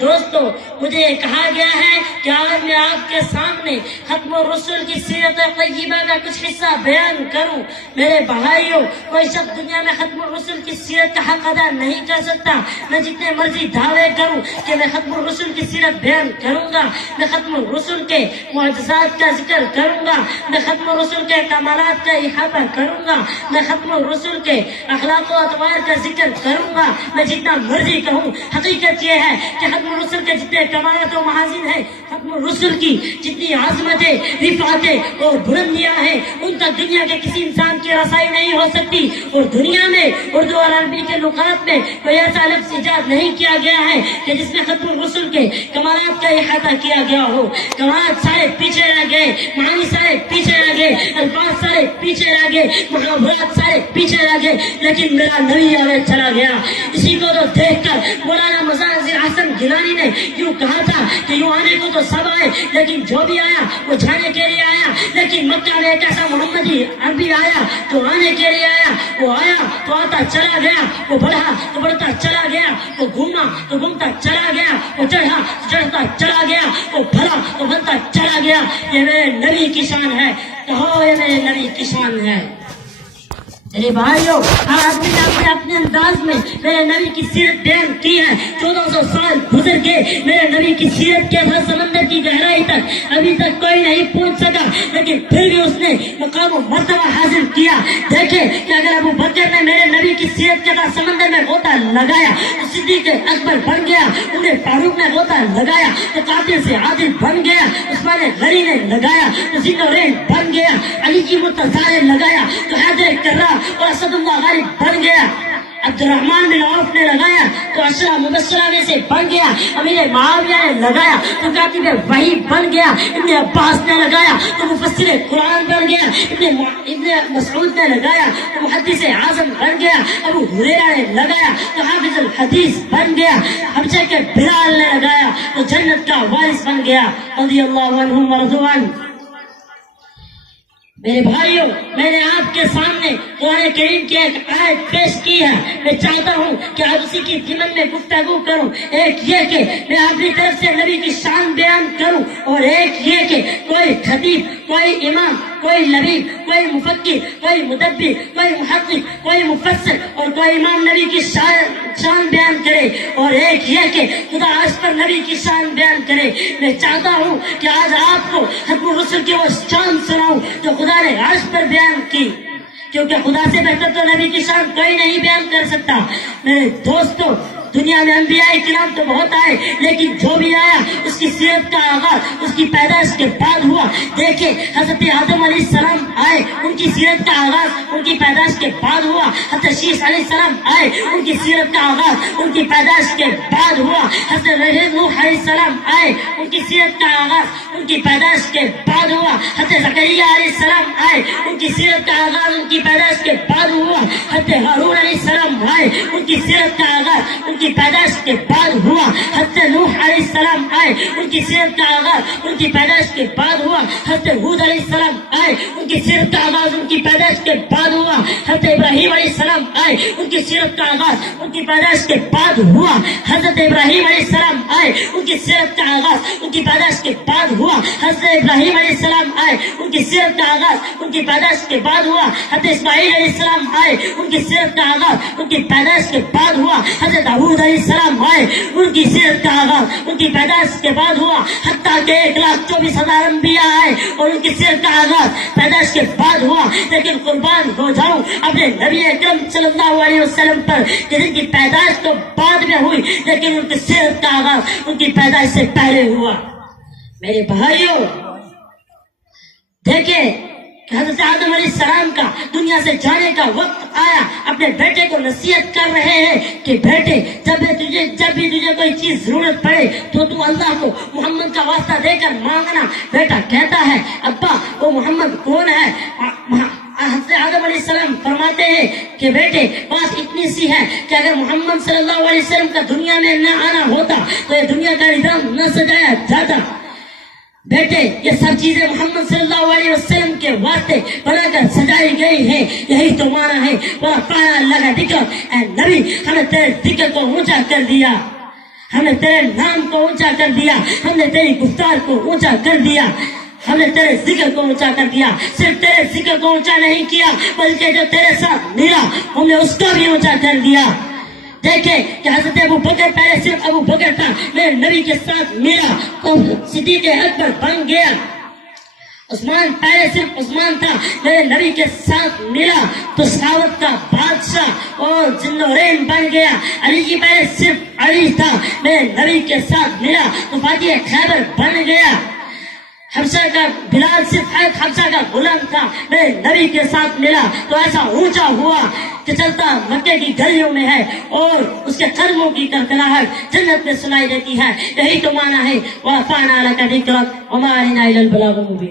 دوستو، مجھے یہ کہا گیا ہے کہ آج میں آپ کے سامنے ختم الرسل کی سیرت طیبہ کا کچھ حصہ بیان کروں۔ میرے بھائیوں، کوئی شخص دنیا میں ختم الرسل کی سیرت کا حق ادا نہیں کر سکتا۔ میں جتنے مرضی دعوے کروں کہ میں ختم الرسل کی سیرت بیان کروں گا، میں ختم الرسل کے معجزات کا ذکر کروں گا، میں ختم الرسل کے کمالات کا احاطہ کروں گا، میں ختم الرسل کے اخلاق و اطوار کا ذکر کروں گا، میں جتنا مرضی کہوں۔ حقیقت یہ ہے کہ ختم الرسل کے جتنے کمالات و محاسن ہیں، ختم الرسل کی جتنی عظمتیں، رفعتیں اور بلندیاں ہیں، ان تک دنیا کے کسی انسان کی رسائی نہیں ہو سکتی۔ اور دنیا میں اردو اور عربی کے لغات میں کوئی ایسا لفظ ایجاد نہیں کیا گیا ہے کہ جس میں ختم الرسل کے کمالات کا احاطہ کیا گیا ہو۔ کمالات سارے پیچھے رہ گئے، معانی سارے پیچھے رہ گئے، الفاظ سارے پیچھے رہ گئے، محاورات سارے پیچھے رہ گئے، لیکن میرا نبی آگے چلا گیا۔ اسی کو تو دیکھ کر مولانا مظاہر حسن گیلانی نے یوں کہا تھا کہ یوں آنے کو تو سب آئے، لیکن جو بھی آیا وہ جانے کے لیے آیا۔ لیکن مکہ میں ایک ایسا محمدی عربی آیا تو آنے کے لیے آیا۔ وہ آیا تو آتا چلا گیا، وہ بڑھا تو بڑھتا چلا گیا، وہ گھوما تو گھومتا چلا گیا، وہ چڑھا تو چڑھتا چلا گیا، وہ بھلا تو بھلتا چلا گیا۔ یہ میرے نبی کی شان ہے، کہو یہ میرے نبی کی شان ہے۔ میرے بھائیوں، ہر آدمی نے اپنے انداز میں میرے نبی کی سیرت بیان کی ہے۔ 1400 سال گزر گئے، میرے نبی کی سیرت کے سمندر کی گہرائی تک ابھی تک کوئی نہیں پہنچ سکا، لیکن پھر بھی اس نے مقام و مرتبہ حاصل کیا۔ دیکھیں کہ اگر ابو بکر نے میرے نبی کی سیرت کے سمندر میں غوطہ لگایا تو صدیق اکبر بن گیا، عمر فاروق نے غوطہ لگایا تو قاتل سے عادل بن گیا، عثمان غنی نے لگایا تو ذوالنورین بن گیا، علی کی مرتضیٰ نے لگایا تو حیدر کرار اور اسد اللہ غالب بن گیا، عبد الرحمن بن عوف نے لگایا تو عشرہ مبشرہ میں سے بن گیا، امیر معاویہ نے لگایا تو کاتب وحی بن گیا، ابن عباس نے لگایا تو مفسر قرآن بن گیا، ابن مسعود نے لگایا تو محدث اعظم بن گیا، ابو ہریرہ نے لگایا تو حافظ الحدیث بن گیا، حبشہ کے بلال نے لگایا تو جنت کا وارث بن گیا، رضی اللہ عنہم ورضوا عنہ۔ میرے بھائیوں، میں نے آپ کے سامنے قرآن کریم کی ایک آیت پیش کی ہے۔ میں چاہتا ہوں کہ آپ اسی کی ضمن میں گفتگو کروں۔ ایک یہ کہ میں اپنی طرف سے نبی کی شان بیان کروں، اور ایک یہ کہ کوئی خطیب، کوئی امام، کوئی لبیب، کوئی مفکر، کوئی مدبر، کوئی محقق، کوئی مفسر اور کوئی امام نبی کی شان بیان کرے، اور ایک یہ کہ خدا عرش پر نبی کی شان بیان کرے۔ میں چاہتا ہوں کہ آج آپ کو ختم الرسل کی وہ شان سناؤں جو خدا نے عرش پر بیان کی، کیونکہ خدا سے بہتر تو نبی کی شان کوئی نہیں بیان کر سکتا۔ میرے دوستو، دنیا میں انبیاء کرام تو بہت آئے، لیکن جو بھی آیا اس کی سیرت کا آغاز اس کی پیدائش کے بعد ہوا۔ دیکھیں، حضرت آدم علیہ السلام آئے، ان کی سیرت کا آغاز ان کی پیدائش کے بعد ہوا۔ حضرت شیش علیہ السلام آئے، ان کی سیرت کا آغاز ان کی پیدائش کے بعد ہوا۔ حضرت نوح علیہ السلام آئے، ان کی سیرت کا آغاز ان کی پیدائش کے بعد ہوا۔ حضرت زکریا علیہ السلام آئے، ان کی سیرت کا آغاز ان کی پیدائش کے بعد ہوا۔ حضرت ہارون علیہ السلام آئے، ان کی سیرت کا آغاز ان کی پیدائش کے بعد ہوا۔ حضرت نوح علیہ السلام آئے، ان کی سیرت کا آغاز ان کی پیدائش کے بعد ہوا۔ حضرت ہود علیہ السلام آئے، ان کی سیرت کا آغاز ان کی پیدائش کے بعد ہوا۔ حضرت ابراہیم علیہ السلام آئے، ان کی سیرت کا آغاز ان کی پیدائش کے بعد ہوا۔ حضرت ابراہیم علیہ السلام آئے، ان کی سیرت کا آغاز ان کی پیدائش کے بعد ہوا۔ حضرت ابراہیم علیہ السلام آئے، ان کی سیرت کا آغاز ان کی پیدائش کے بعد ہوا۔ حضرت اسماعیل علیہ السلام آئے، ان کی سیرت کا آغاز ان کی پیدائش کے بعد ہوا۔ حضرت داؤد علیہ السلام آئے، ان کی سیرت کا آغاز ان کی پیدائش کے بعد ہوا۔ حتیٰ کہ 1,24,000 انبیاء آئے اور ان کی سیرت کا آغاز پیدائش کے بعد ہوا۔ لیکن قربان ہو جاؤں اپنے نبی اکرم صلی اللہ علیہ وسلم پر کہ جن کی پیدائش تو بعد میں ہوئی، لیکن ان کی سیرت کا آغاز ان کی پیدائش سے پہلے ہوا۔ میرے بھائیوں، دیکھیں کہ حضرت آدم علیہ السلام کا دنیا سے جانے کا وقت آیا، اپنے بیٹے کو نصیحت کر رہے ہیں کہ بیٹے، جب بھی تجھے کوئی چیز ضرورت پڑے تو تو اللہ کو محمد کا واسطہ دے کر مانگنا۔ بیٹا کہتا ہے، ابا وہ محمد کون ہے؟ حضرت آدم علیہ السلام فرماتے ہیں کہ بیٹے، بات اتنی سی ہے کہ اگر محمد صلی اللہ علیہ وسلم کا دنیا میں نہ آنا ہوتا تو یہ دنیا کا نظام نہ سجایا جاتا۔ بیٹے، یہ سب چیزیں محمد صلی اللہ علیہ وسلم کے واسطے بنا کر سجائی گئی ہیں، یہی تو معنی ہے وَرَفَعْنَا لَكَ ذِكْرَكَ، اے نبی، ہم نے تیرے ذکر کو اونچا کر دیا۔ ہم نے تیرے نام کو اونچا کر دیا، ہم نے تیری گفتار کو اونچا کر دیا، ہم نے تیرے ذکر کو اونچا کر دیا۔ صرف تیرے ذکر کو اونچا نہیں کیا بلکہ جو تیرے ساتھ ملا ہم نے اس کو بھی اونچا کر دیا۔ دیکھیں کہ حضرت ابو بکر پہلے صرف ابو بکر تھا، میرے نبی کے ساتھ ملا تو صدیق اکبر بن گیا۔ عثمان پہلے صرف عثمان تھا، میرے نبی کے ساتھ ملا تو سخاوت کا بادشاہ اور ذوالنورین بن گیا۔ علی جی پہلے صرف علی تھا، میرے نبی کے ساتھ ملا تو فاتح خیبر بن گیا۔ حبشہ کا بلال صرف حبشہ کا غلام تھا، میرے نبی کے ساتھ ملا تو ایسا اونچا ہوا کہ چلتا مکے کی گلیوں میں ہے اور اس کے قدموں کی کڑکڑاہٹ جنت میں سنائی دیتی ہے۔ یہی تو معنی ہے وَرَفَعْنَا لَكَ ذِكْرَكَ وَمَا عَلَيْنَا إِلَّا الْبَلَاغُ الْمُبِينُ۔